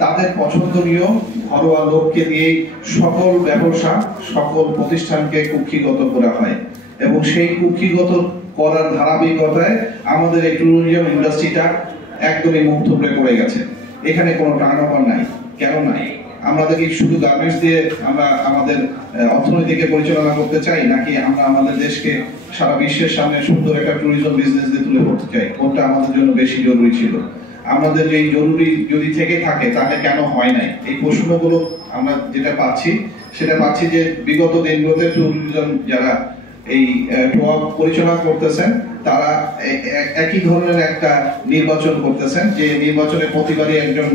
তাদের পছন্দনীয় ঘরোয়া লোককে দিয়ে সকল ব্যবসা সকল প্রতিষ্ঠানকে কুক্ষিগত করা হয় এবং সেই কুক্ষিগত করার ধারাবাহিকতায় আমাদের এই ট্যুরিজম ইন্ডাস্ট্রিটা একদমই মুখ থুবড়ে পড়ে গেছে। এখানে কোনো টার্নওভার নাই। কেন নাই? আমাদের কি শুধু গার্মেন্টস দিয়ে আমরা আমাদের অর্থনীতিকে পরিচালনা করতে চাই, নাকি আমরা আমাদের দেশকে সারা বিশ্বের সামনে সুন্দর একটা ট্যুরিজম বিজনেস দিয়ে তুলে ধরতে চাই? কোনটা আমাদের জন্য বেশি জরুরি ছিল? আমাদের এই জরুরি যদি থেকে থাকে তাহলে কেন হয় নাই? এই প্রশ্নগুলো আমরা যেটা পাচ্ছি সেটা পাচ্ছি যে বিগত দিনগুলোতে ট্যুরিজম যারা এই ট্যুর পরিচালনা করতেছেন তারা একই ধরনের একটা নির্বাচন করতেছেন, যে নির্বাচনে প্রতিবারই একজন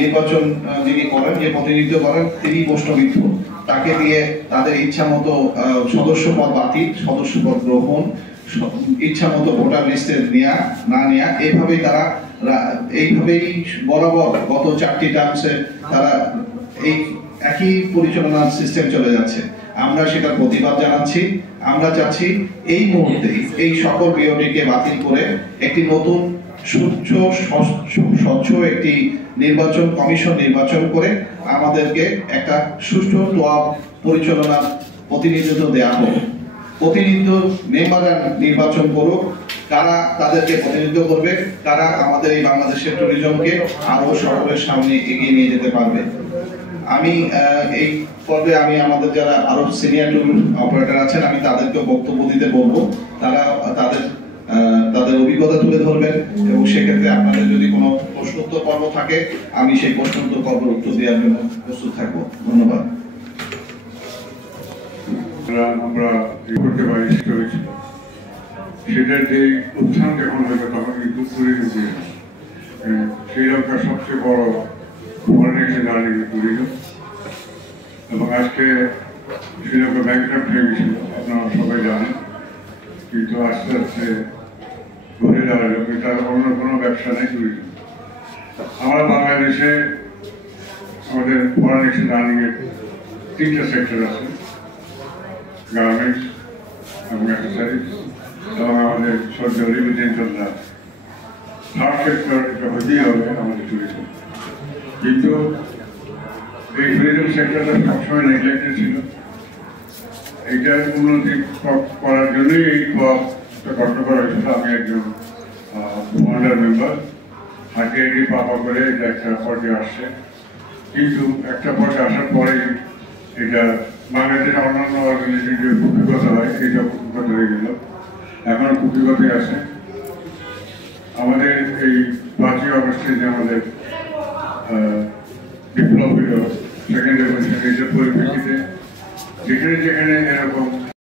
নির্বাচন যিনি করেন, যে প্রতিনিধিত্ব করেন, তিনি প্রশ্নবিদ্ধ। তাকে দিয়ে তাদের ইচ্ছা মতো সদস্যপদ বাতিল, সদস্যপদ গ্রহণ, ইচ্ছা মতো ভোটার লিস্টে নেওয়া না নেওয়া, এইভাবেই তারা এইভাবেই বরাবর গত 4টি টার্মসে তারা এই একই পরিচালনার সিস্টেম চলে যাচ্ছে। আমরা সেটার প্রতিবাদ জানাচ্ছি। আমরা চাচ্ছি এই মুহূর্তে এই সকল বিওডিকে বাতিল করে একটি নতুন স্বচ্ছ একটি নির্বাচন কমিশন নির্বাচন করে আমাদেরকে একটা সুষ্ঠু পরিচালনার প্রতিনিধিত্ব দেওয়া হোক। প্রতিনিধিত্ব মেম্বাররা নির্বাচন করুক, কারা তাদেরকে প্রতিনিধিত্ব করবে, কারা আমাদের এই বাংলাদেশের ট্যুরিজমকে আরো সকলের সামনে এগিয়ে নিয়ে যেতে পারবে। আমি এই পর্বে আমি আমাদের যারা আরো সিনিয়র ট্যুর অপারেটর আছেন আমি তাদেরকে বক্তব্য দিতে বলবো। তারা তাদের অভিজ্ঞতা তুলে ধরবেন এবং সেক্ষেত্রে আপনাদের যদি কোনো প্রশ্নোত্তর পর্ব থাকে আমি সেই প্রশ্নোত্তর পর্বের উত্তর দেওয়ার জন্য প্রস্তুত থাকবো। ধন্যবাদ। আমরা করতে পারি সেটার যে উত্থান যখন হয়েছে তখন কিন্তু শ্রীলঙ্কার সবচেয়ে বড় ফরেন এক্সচেঞ্জ আর্নিং ট্যুরিজম, এবং আজকে শ্রীলঙ্কা ব্যাংকরাপ্ট হয়ে গেছিল, আপনারা সবাই জানেন, কিন্তু আস্তে আস্তে ঘুরে দাঁড়ালো, তার অন্য কোনো ব্যবসা নেই ট্যুরিজম। আমরা বাংলাদেশে আমাদের ফরেন এক্সচেঞ্জ আর্নিং এর 3টা সেক্টর আছে, গার্মেন্টস এবং অ্যাক্সেসরিজ এবং আমাদের সরকারি বিদ্যালয়। থার্ড সেক্টর এটা হতেই হবে আমাদের ট্যুরিজম। কিন্তু এই ট্যুরিজম সেক্টরটা সবসময় নেগলেক্টেড ছিল। এইটার উন্নতি করার জন্যই এই ক্লাবটা গঠন করা হয়েছিল। আমি একজন ফাউন্ডার মেম্বার। হাঁটি হাঁটি পাপা করে এটা একটা পর্যায়ে আসছে, কিন্তু একটা পর্যায়ে আসার পরে এটা বাংলাদেশের অন্যান্য অর্গানাইজেশন যে কুক্ষিগত হয় এটা কুক্ষিগত হয়ে গেল, এখনো কুক্ষিগতই আছে। আমাদের এই 5ই অগস্টে যে আমাদের বিপ্লব হল, সেকেন্ড রেভলিউশন, এটার পরিপ্রেক্ষিতে যেখানে যেখানে এরকম